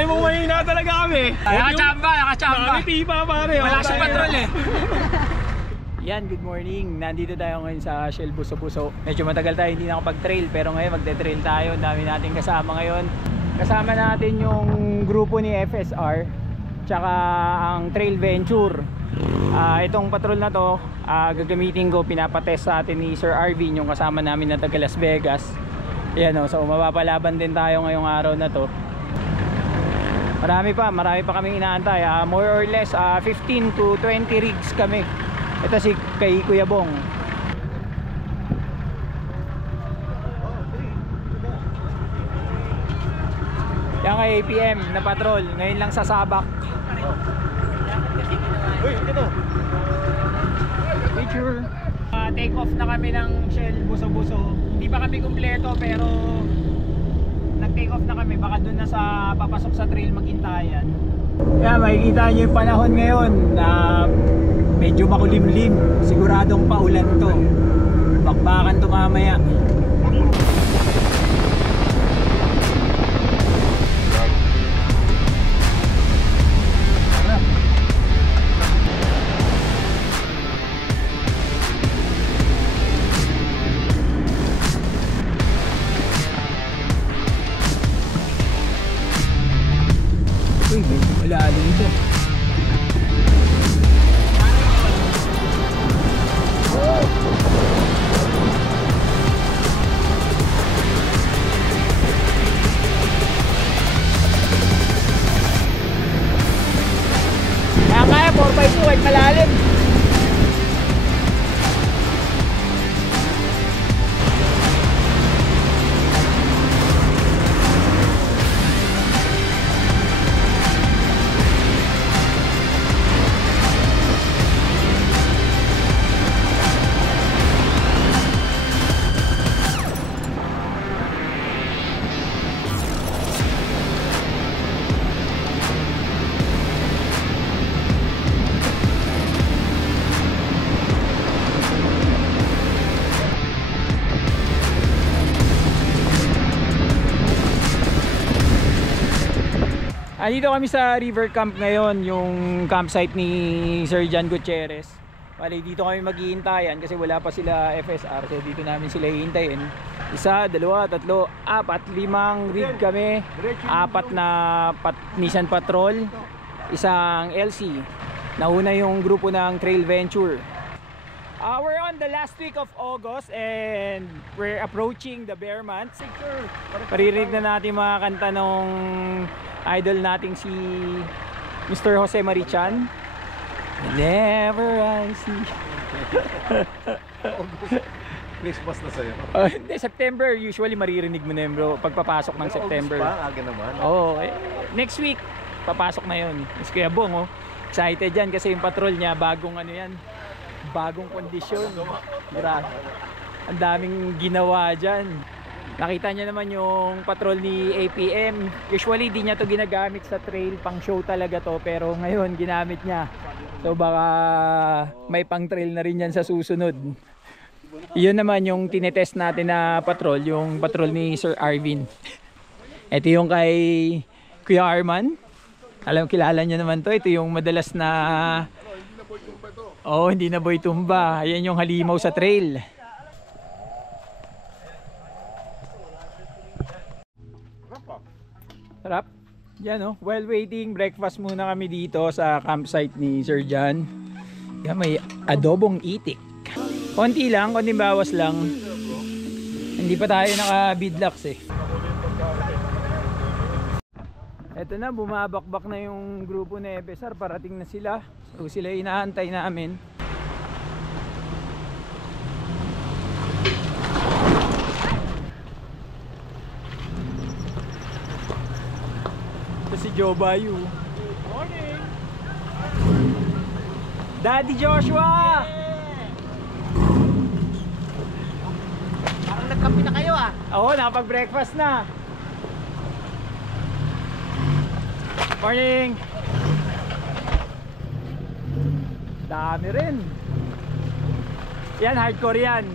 Sabi mo mahina talaga kami. Nakachamba. Bakit iba pare? Wala sa patrol eh. Yan, good morning. Nandito tayo ngayon sa Shell Buso-Buso. Medyo matagal tayo hindi nakapag-trail, pero ngayon magte-trail tayo. Ang dami nating kasama ngayon. Kasama natin yung grupo ni FSR tsaka ang Trail Venture. Itong patrol na to, gagamitin ko, pinapatest sa atin ni Sir Arvin, yung kasama namin na taga Las Vegas. Yan o, so mapapalaban din tayo ngayong araw na to. Marami pa kami inaantay. More or less 15 to 20 rigs kami. Ito si kay Kuya Bong. Yan kay APM na patrol. Ngayon lang sa Sabak. Uy, ito. Picture. Take off na kami ng Shell Buso-Buso. Hindi pa kami kumpleto pero nag-take off na kami. Baka dun na sa papasok sa trail Magintayan. Kaya makikita nyo yung panahon ngayon na medyo makulimlim. Siguradong paulan to. Bakbakan to mamaya. Uy, medyo malalim ito. Kaya 4x2 kahit malalim. Dito kami sa River Camp ngayon, yung campsite ni Sir John Gutierrez. Bali, dito kami maghihintayan kasi wala pa sila FSR. So dito namin sila hihintayin. 1, 2, 3, 4, 5 rig kami. 4 na Nissan Patrol. Isang LC. Nauna yung grupo ng Trail Venture. We're on the last week of August and we're approaching the bear month. Paririnig na natin mga kanta nung idol nating si Mr. Jose Marichan. Whenever I see. Christmas na sa'yo. Hindi, September. Usually maririnig mo na yun bro. Pagpapasok ng September. August pa, aga naman. Oo, next week papasok na yun. Mas Kuya Bong, excited yan kasi yung patrol niya bagong ano yan, bagong kondisyon. Grabe. Ang daming ginawa dyan. Nakita niya naman yung patrol ni APM. Usually di niya to ginagamit sa trail, pang show talaga to, pero ngayon ginamit niya. So baka may pang trail na rin yan sa susunod. Yun naman yung tinetest natin na patrol, yung patrol ni Sir Arvin. Ito yung kay Kuya Arman. Kilala niya naman to. Ito yung madalas na hindi na boy tumba. Ayan yung halimaw sa trail. Sarap. Yan while waiting, breakfast muna kami dito sa campsite ni Sir John. Yan, may adobong itik. Konti lang, konting bawas lang. Hindi pa tayo naka-beadlocks eh. Eto na, bumabakbak na yung grupo na FSR. Parating na sila. So sila inaantay namin. Si Joe Bayu. Good morning. Daddy Joshua. Parang nagkape na kayo ah. Oo, nakapag-breakfast na. Morning. Dami rin. Yan, hardcore yan.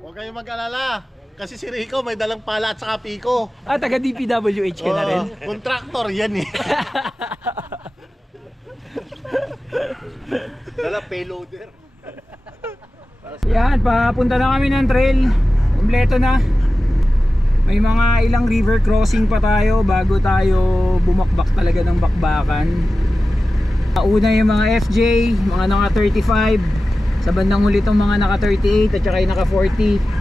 Huwag kayong mag-alala. Kasi si Rico may dalang pala at saka piko. Ah, taga DPWH ka na rin? Contractor yan eh. Dala payloader. Yan, papunta na kami ng trail. Kompleto na. May mga ilang river crossing pa tayo bago tayo bumakbak talaga ng bakbakan. Una yung mga FJ, mga naka 35. Sa bandang huli itong mga naka 38 at saka yung naka 40.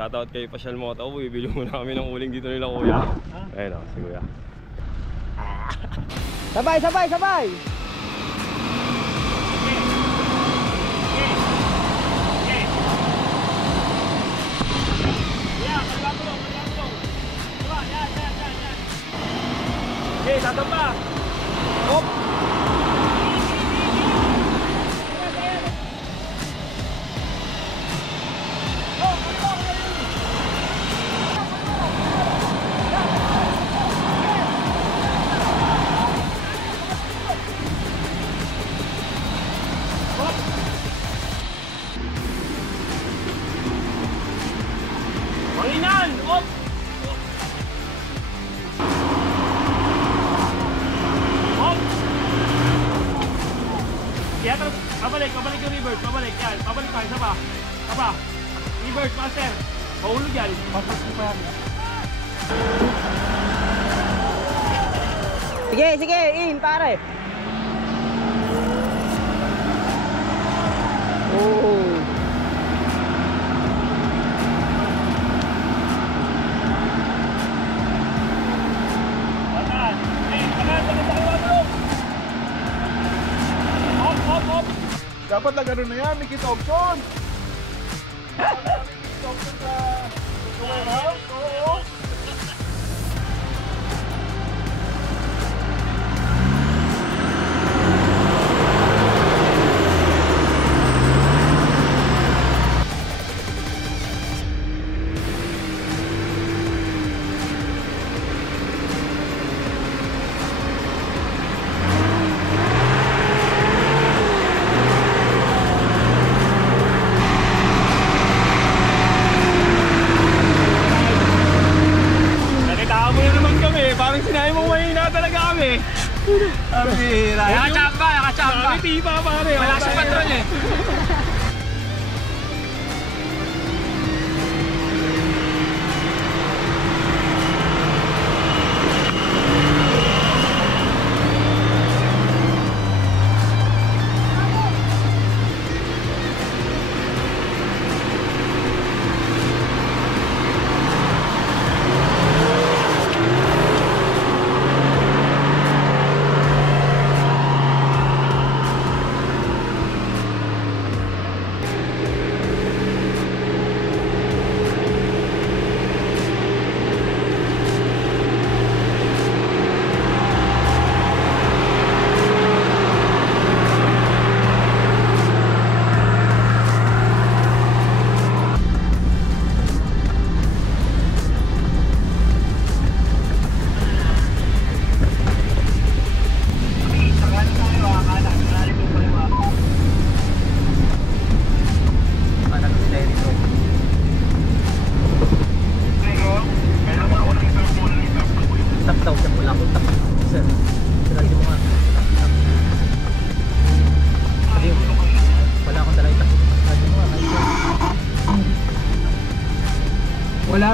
Shoutout kay Pasyal Moto. Bibili muna kami ng uling dito nila kuya. Ayun o, si kuya. Sabay, sabay, sabay! Okay, tatamba! Hop! Panginan! Hop! Hop! Kaya pabalik yung reverse, pabalik yan. Pabalik pa, isa pa. Isa pa. Reverse, master. Mahulog yan. Papas ko pa yan. Sige, sige, in pare. Oh. Tahan. Tahan sa kaliwa. Hop, hop, hop. Dapat na gano'n na yan, may kita option. Option sa warehouse. Oo. Nakita mo na naman kami. Parang sinabi mo mahina talaga kami. Abira. Nakachamba, nakachamba. Kami tiba pare. Wala si patrol eh.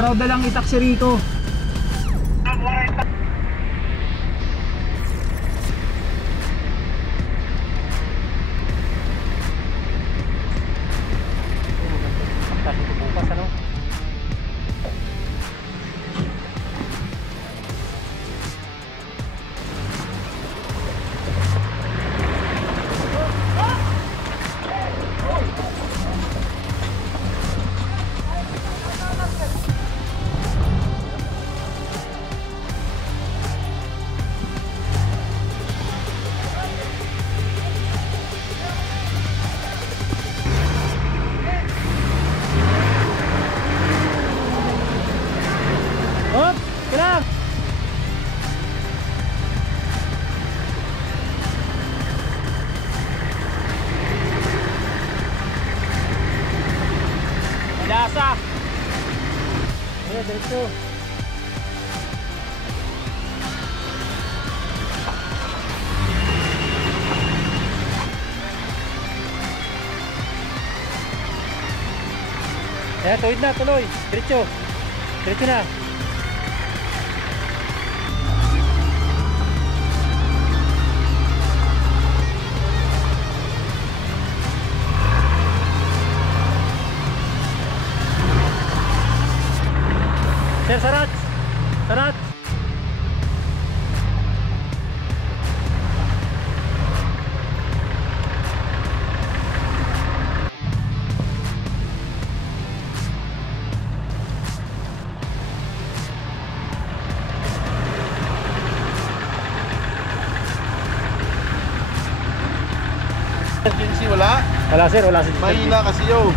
raw dalang itak si Rico. Bukas ano? Hop! Kailang! Malasa! Ayan, diretso. Ayan, tuwid na, tuloy. Diretso. Diretso na. Sir, sarat! Sarat! Emergency, wala? Wala sir, wala sir. Mahina kasi yun.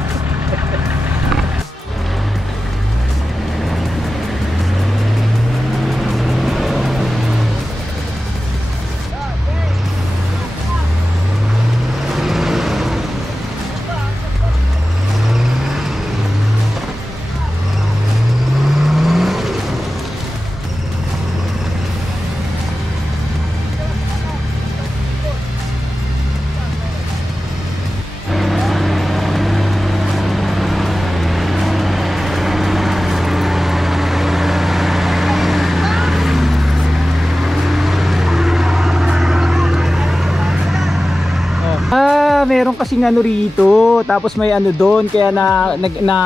Meron kasing ano rito, tapos may ano doon, kaya na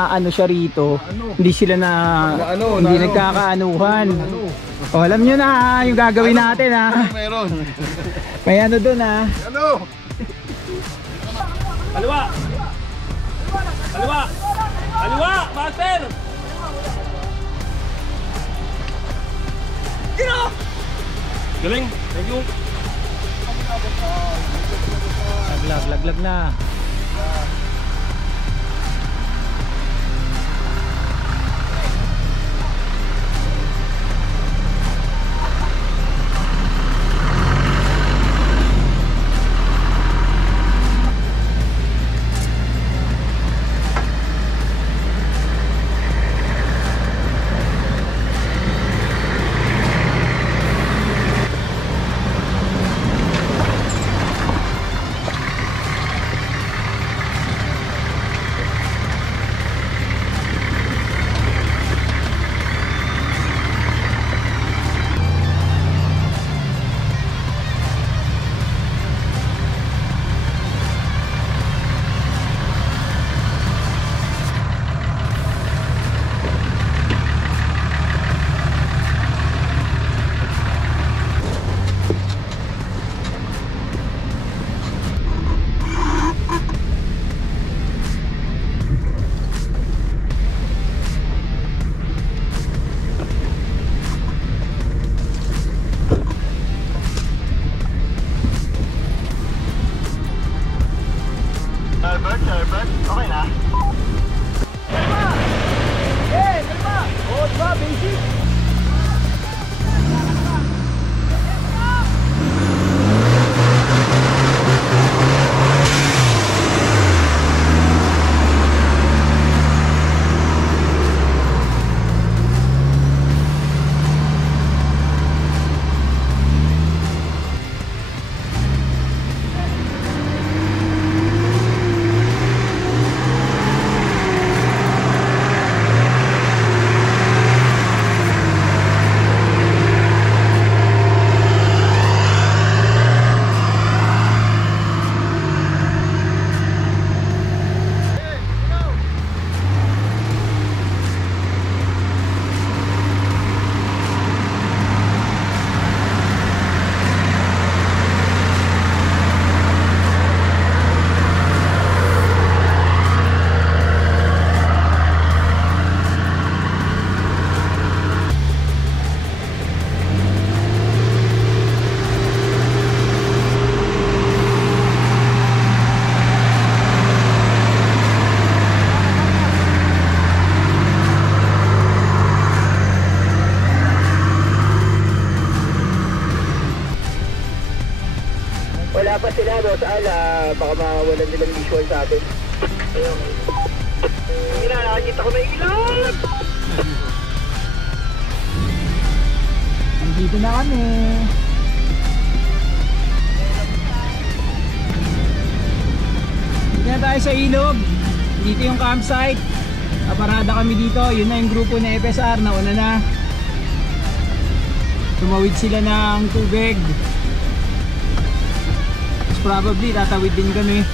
ano siya rito. Hindi sila hindi nagkakaanuhan. O, alam nyo na yung gagawin natin ha. Meron. May ano doon ha. Ano? Kaliwa! Kaliwa! Kaliwa! Master! Galing! Thank you! Laglag na. Herbert, okay na? Oh, diba? Basic. visual sa atin. Ayun. Nakakita ko na ilan! Andito na kami. Dito na tayo sa ilog. Dito yung campsite. Aparada kami dito. Yun na yung grupo na FSR. Nauna na. Tumawid sila ng tubig. Probably tatawid din kami.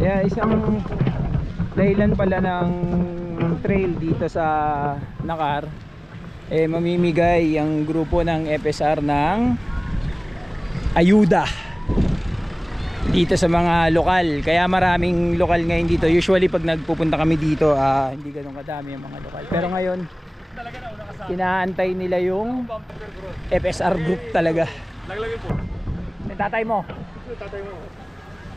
Yeah, isang dahilan pala ng trail dito sa Nakar, mamimigay ang grupo ng FSR ng ayuda dito sa mga lokal. Kaya maraming lokal ngayon dito. Usually pag nagpupunta kami dito, hindi ganun kadami ang mga lokal. Pero ngayon, inaantay nila yung FSR group talaga. Tatay mo.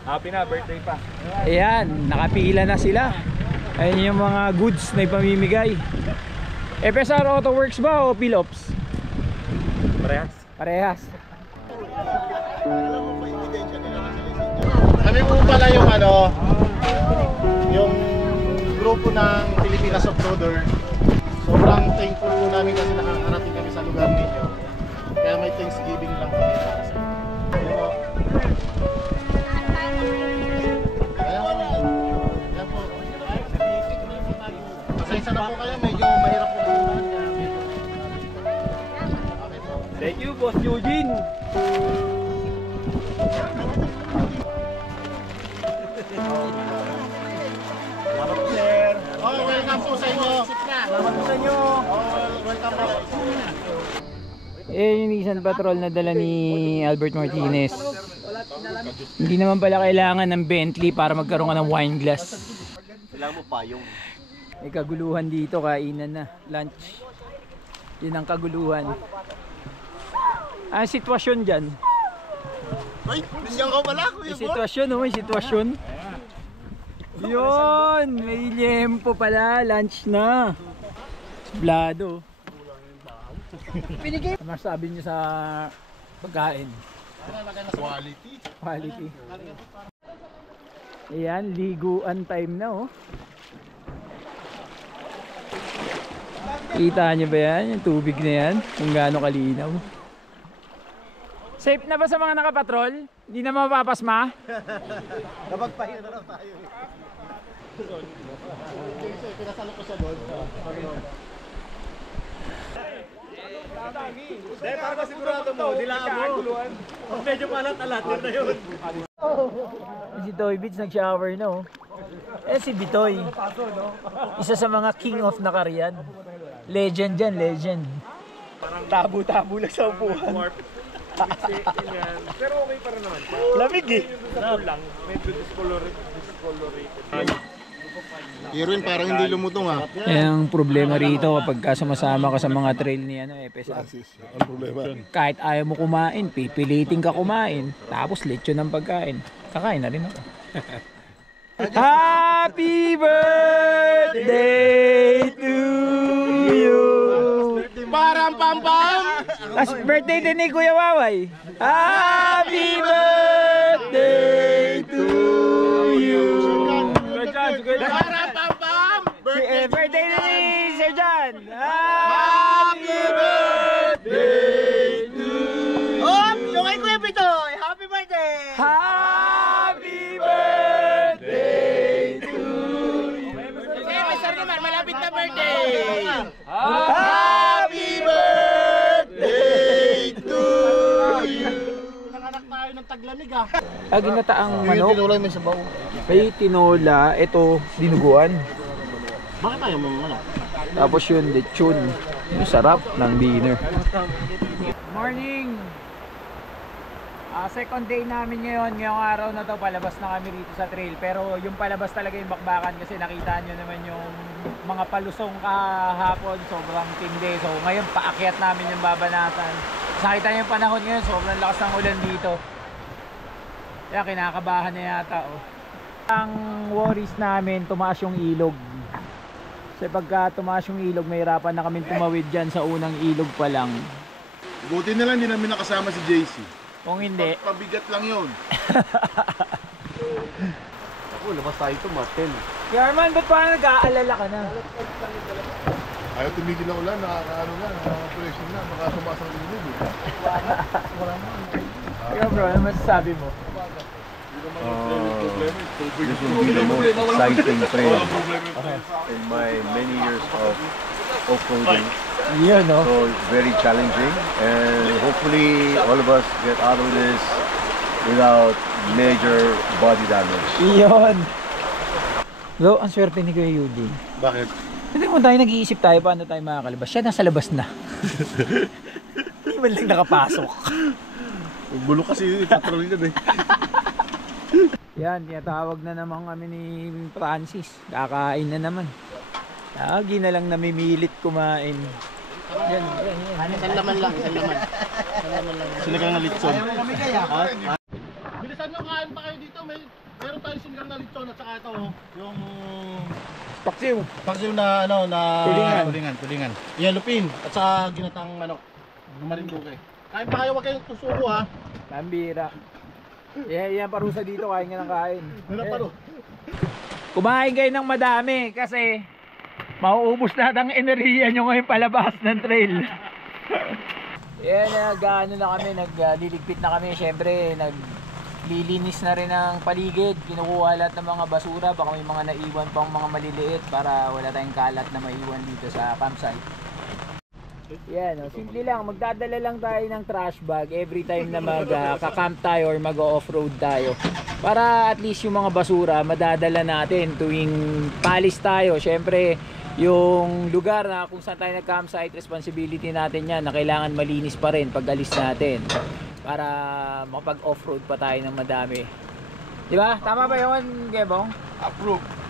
Happy na, birthday pa. Ayan, nakapila na sila. Ayan yung mga goods na ipamimigay. FSR Auto Works ba o Philips? Parehas. Parehas. Kami po pala yung yung grupo ng Pilipinas Offroader. Sobrang thankful po namin kasi nakakarating kami sa lugar ninyo. Kaya may Thanksgiving lang kami para sa inyo. Pasensya na po kayo, medyo mahirap po pumuntahan kaya medyo okay po. Thank you, Boss Eugene. Salamat po, sir. Oh, welcome po sa inyo. Salamat po sa inyo. Welcome po. Yung Nissan Patrol na dala ni Albert Martinez. Hindi naman pala kailangan ng Bentley para magkaroon ka ng wine glass. Kailangan mo payong. May kaguluhan dito, kainan na, lunch. Yun ang kaguluhan. Ang sitwasyon dyan? Ay, bisyan ka pala, kuya. May sitwasyon, may sitwasyon. Yun, may lempo pala, lunch na. Sublado. Ano masabi niyo sa pagkain? Quality. Quality. Ayan, liguan time na oh. Kita niyo ba yan? Yung tubig na yan? Kung gaano kalinaw. Safe na ba sa mga nakapatrol? Hindi na mapapasma? Kapag pahinga na raw tayo. Pinasalo ko sa doon. Dahil para masigurado mo, dilaan mo. Medyo palat-alat, yun na yun. Si Toy Beats nag-shower na oh. Si Bitoy. Isa sa mga king of Nakarian. Legend yan, legend. Tabo-tabo lang sa upuan. Pero okay pa rin naman. Lamig eh. Lang, medyo discolorated. Irwin, parang hindi lumutong ha. Yan ang problema rito kapag sumasama ka sa mga trail ni FSR. Ang problema. Kahit ayaw mo kumain, pipilitin ka kumain. Tapos lechon ng pagkain. Kakain na rin ako. Happy birthday to you. Parang pam-pam! Tapos birthday din ni Kuya Waway. Happy birthday to you. Parang pam-pam! Birthday din ni Sir John. Happy birthday to you! Oh, yung kay Kuya Bitoy, happy birthday! Happy birthday to you. Sir naman, malapit na birthday! Happy taglamig ah. Ginataang Yung manok, tinulay may sabaw. may tinola, ito dinuguan. Bakit tayo mong ano? Tapos yun, lechon. Yung sarap ng dinner. Morning! Second day namin ngayon. Ngayong araw na to, palabas na kami rito sa trail. Pero yung palabas talaga yung bakbakan kasi nakita nyo naman yung mga palusong kahapon. Sobrang tindi. So ngayon, paakyat namin yung babanatan. Nakita nyo yung panahon ngayon, sobrang lakas ng ulan dito. Kaya kinakabahan na yata. Oh. Ang worries namin, tumaas yung ilog. Kasi pagka tumaas yung ilog, mahirapan na kami tumawid dyan sa unang ilog pa lang. Buti na lang hindi namin nakasama si JC. Kung hindi, Pabigat lang yun. Ako, labas tayo ito, Martin. Yarman, ba't parang nag-aalala ka na? Ayaw tumigil ang ulan, nakakaano na, nakaka-pressure na, baka sumasang ilog eh. Ikaw bro, ano masasabi mo? This will be the most exciting trail in my many years of off-roading. Yun, no? So very challenging, and hopefully all of us get out of this without major body damage. Yun. Bro, ang swerte ni Kuya Eugene. Bakit? Hindi mo tayo nag-iisip tayo paano tayo makakalabas. Siya nasa labas na. Hindi man lang nakapasok. Bulok kasi patrol yan eh. Yan, tinatawag na naman kami ni Francis. Kakain na naman. Lagi na lang namimilit kumain. Yan. Isang laman lang, isang laman. Sinigang na litson. Bilisan nyo, kain pa kayo dito. Meron tayong sinigang na litson at saka ito, yung Paksiw. paksiw na ano na Tulingan. Yellow pin at saka ginatang manok. Marinduque. Kain pa kayo, wag kayong tusuko ha. Pambira. Yan parusa dito, kain nga ng kain. Paro. Kumain kayo ng madami kasi mauubos lahat ang enerhiya nyo ngayon palabas ng trail. Yan, nag-ano na kami, nagliligpit na kami. Siyempre, naglilinis na rin ang paligid. Kinukuha lahat ng mga basura. Baka may mga naiwan pang mga maliliit para wala tayong kalat na maiwan dito sa campsite. Yan, simple lang. Magdadala lang tayo ng trash bag every time na magka-camp tayo or mag-off-road tayo. Para at least yung mga basura madadala natin tuwing palis tayo. Siyempre, yung lugar na kung saan tayo nag-campsite, responsibility natin yan na kailangan malinis pa rin pag alis natin. Para makapag-off-road pa tayo ng madami. Diba? Tama ba yun, Gebong? Approve.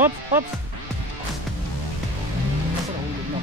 Ops, ops. Nahulog na.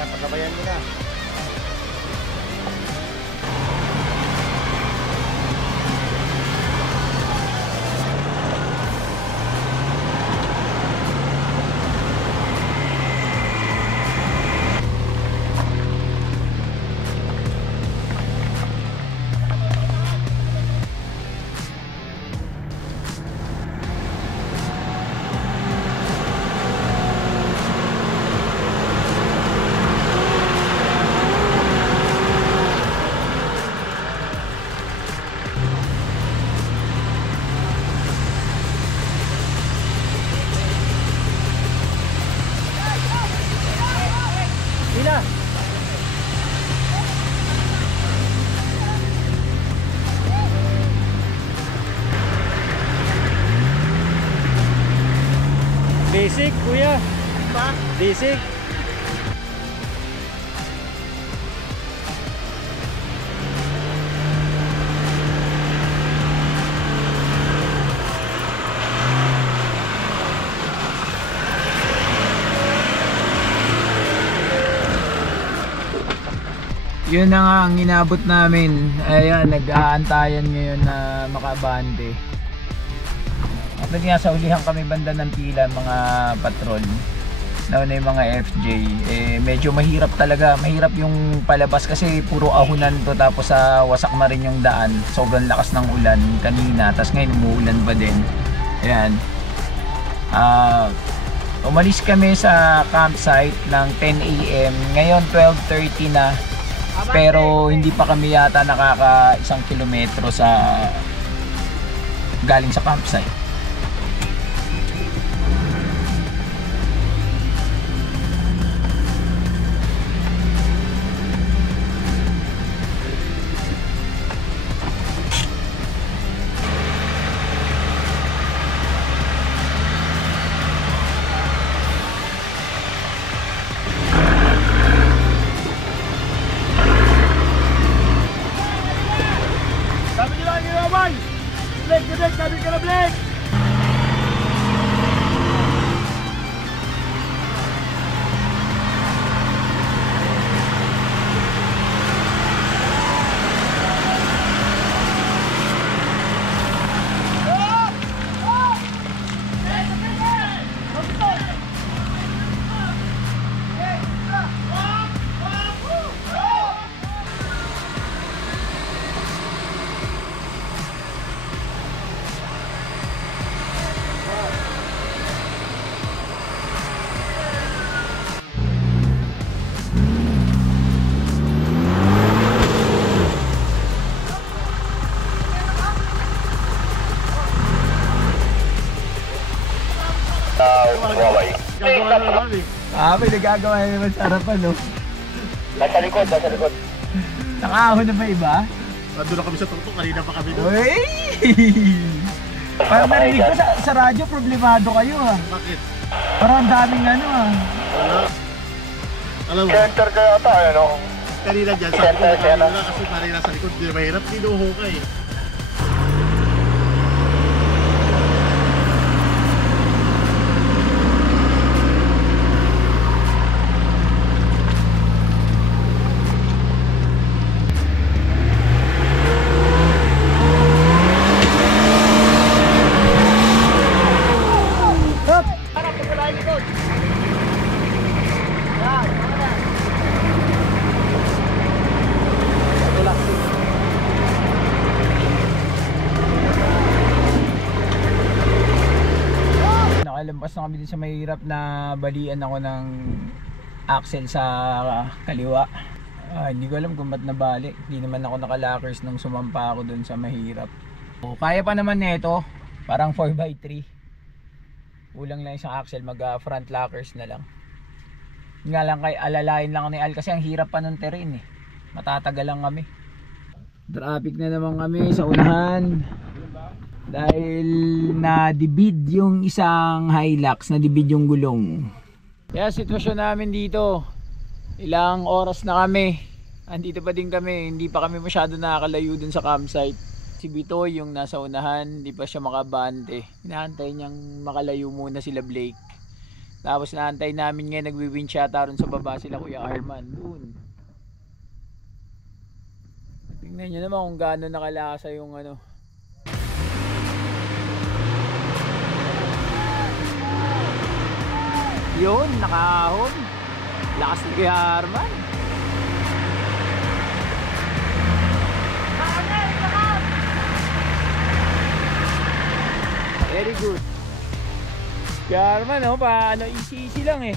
Pagkabayan mo na. Basic, kuya. Pa? Basic. Yun na nga ang inabot namin. Ayan, nag-aantayan ngayon na makabante. At nga sa ulihan kami banda ng pila mga patrol. Nauna yung mga FJ. Medyo mahirap talaga. Mahirap yung palabas kasi puro ahunan to. Tapos wasak na rin yung daan. Sobrang lakas ng ulan kanina. Tapos ngayon umuulan pa din. Ayan. Umalis kami sa campsite ng 10 AM. Ngayon 12:30 na. Pero hindi pa kami yata nakaka 1 kilometro sa galing sa campsite. Sabi nila, Blake, sabi ka na, Blake! May nagagawa na naman sa harapan, no? Nasa likod. Nakahon na ba iba? Nandun na kami sa tuktok, kanina pa kami doon. Uy! Parang narinig ko sa radyo, problemado kayo ha. Bakit? Parang ang daming ano ha. Wala. Alam mo, Center kayo ata, ano? kanina dyan, sabi ko na kanina kasi kanina sa likod, di mahirap, dinuho ka eh. Nakalampas na kami din sa mahirap na balian ako ng axle sa kaliwa. Hindi ko alam kung ba't nabalik. Hindi naman ako nakalockers nung sumampa ako dun sa mahirap. Kaya pa naman nito, parang 4x3. Kulang lang isang axle, mag front lockers na lang. Nga lang kay alalayan lang ako ni Al kasi ang hirap pa ng terrain eh. Matatagal lang kami. Traffic na naman kami sa unahan. Dahil na-debid yung isang Hilux, na-debid yung gulong. Kaya sitwasyon namin dito, ilang oras na kami. Andito pa din kami, hindi pa kami masyado nakakalayo dun sa campsite. Si Bitoy yung nasa unahan, hindi pa siya makabante. Inaantay niyang makalayo muna sila Blake. Tapos naantay namin ngayon, nagwi-winch yata ron sa baba sila Kuya Arman. Dun. Tingnan nyo naman kung gaano nakalasa yung ano. Yun, nakahon. Lakas ni Kuya Arman. Very good. Kuya Arman, oh, paano easy lang eh.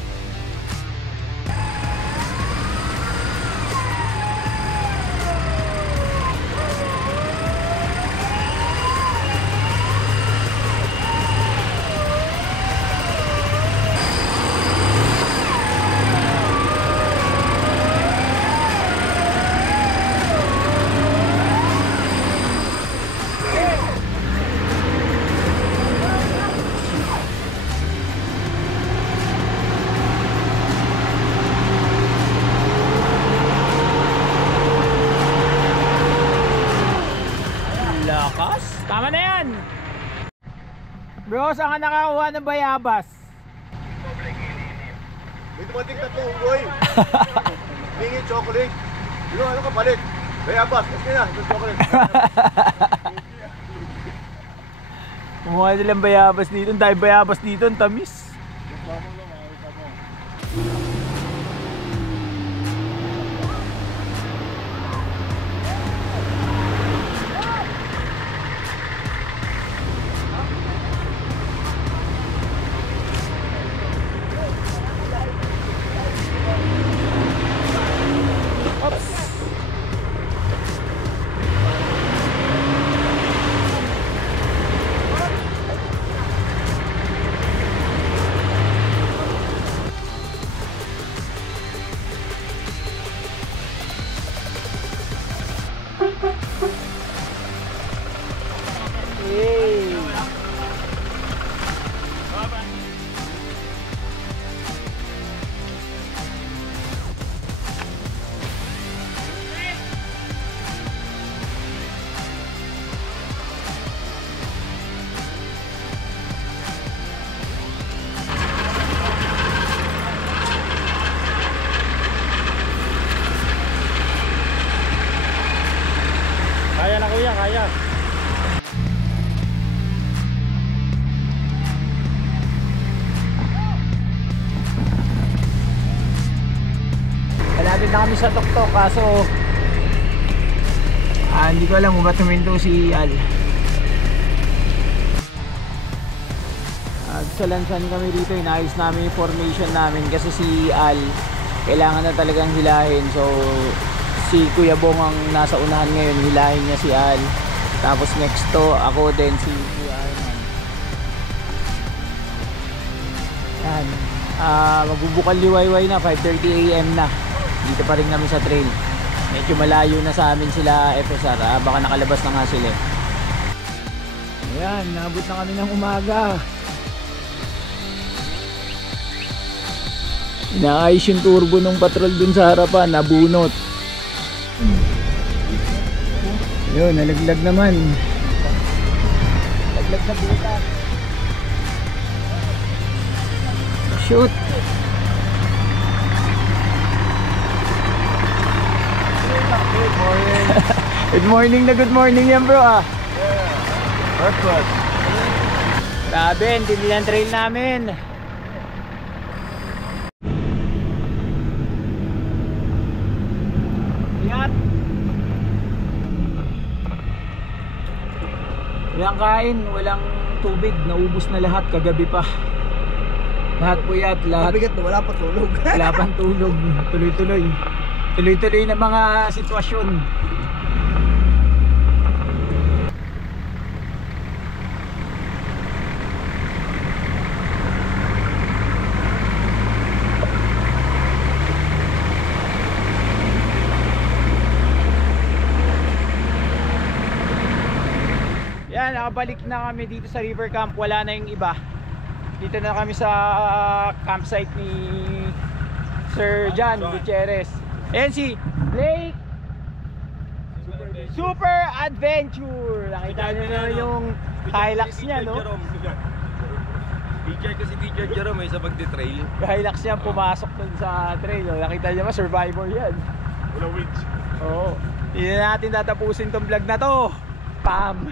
Tama na yan. Bro, saan ka nakakuha ng bayabas? May dumating na tunggoy. Hingi chocolate. Ano ka palit? Bayabas, kasi na, ito chocolate. Kumuha nilang bayabas dito. Dahil bayabas dito, ang tamis. Kaya na kuya, kaya. Malapit na kami sa tuktok kaso hindi ko alam kung ba't huminto si Al. Sa lansan kami dito, inayos namin yung formation namin kasi si Al kailangan na talagang hilahin. So si Kuya Bong ang nasa unahan ngayon, hilahin niya si Al. Tapos next to ako din si Kuya Arman. Yan. Magbubukal liwayway na, 5:30 AM na. Dito pa rin kami sa trail. Medyo malayo na sa amin sila FSR. Baka nakalabas na nga sila. Ayan, nabot na kami ng umaga. Inaayos yung turbo ng patrol dun sa harapan, nabunot. Yun, nalaglag naman. Laglag na buta. Shoot. Good morning na good morning yan bro ah. Purpose. Grabe, hindi nilang trail namin. Ingat. Walang kain, walang tubig, naubos na lahat kagabi pa. Lahat puyat, lahat. Mabigat na wala pa tulog. Wala pang tulog, tuloy-tuloy. Tuloy-tuloy na mga sitwasyon. Yan, nakabalik na kami dito sa river camp. Wala na yung iba. Dito na kami sa campsite ni Sir John Gutierrez. Ayan si Blake Super Adventure. Nakita nyo na yung Hilux niya, no? Teacher kasi Teacher Jerome ay sa pagdi-trail. Hilux niya pumasok dun sa trail, no? Nakita nyo ba, survivor yan. Wala winch. Oo. Hindi na natin tatapusin tong vlog na to. Pam!